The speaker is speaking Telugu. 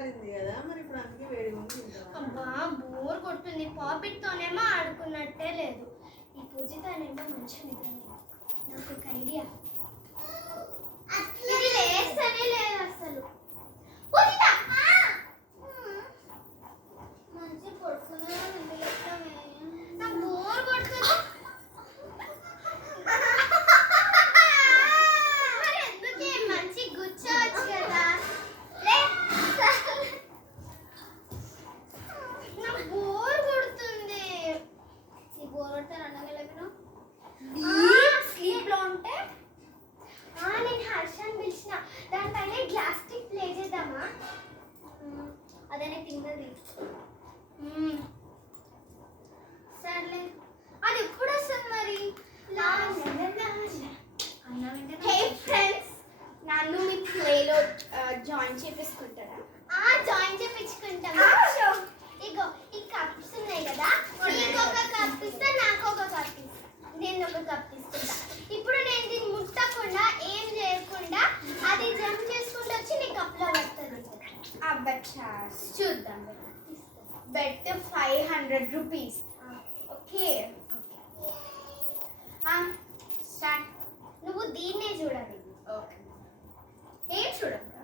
చల్లారింది కదా మరి ఇప్పుడు అందుకే వేడిగా ఉంది. అబ్బా బోర్ కొడుతుంది. పాపిట్తోనేమో ఆడుకున్నట్టే లేదు. ఈ పూజితనేమో మంచిగా నిద్రమే. నాకు ఒక ఐడియా. ఇది లేస్తనే లేదు అసలు. పూజిత మంచి పడుకునే నాకు బోర్ కొడుతుంది. మరి ఎందుకే మంచి కూర్చోవచ్చు కదా. నాకు బోర్ కొడుతుంది. బోర్ కొడితే రండగలను స్లీప్ లో ఉంటే నేను హర్షని పిలిచిన. దానిపైన గ్లాస్ స్టిక్ ప్లే చేద్దామా? అదనే తిన్నది. సర్లే అది ఎప్పుడు వస్తుంది మరి? హే ఫ్రెండ్స్, నన్ను మీ ప్లేలో జాయిన్ చేపించుకుంటారా? జాయిన్ చేపించుకుంటాం. ఇగో ఈ కప్స్ ఉన్నాయి కదా, నీకు ఒక కప్ ఇస్తా, నాకు ఒక కప్ ఇస్తా. నేను ఒక కప్ తీసుకుంటా. ఇప్పుడు నేను దీన్ని ముట్టకుండా ఏం చేయకుండా అది జంప్ చేసుకుంటూ వచ్చి నీ కప్లో పడుతుంది. అబ్బచ్చా చూద్దాం. Bet 500 rupees. Okay start. నువ్వు దీన్నే చూడాలి. ఓకే ఏం చూడద్దా?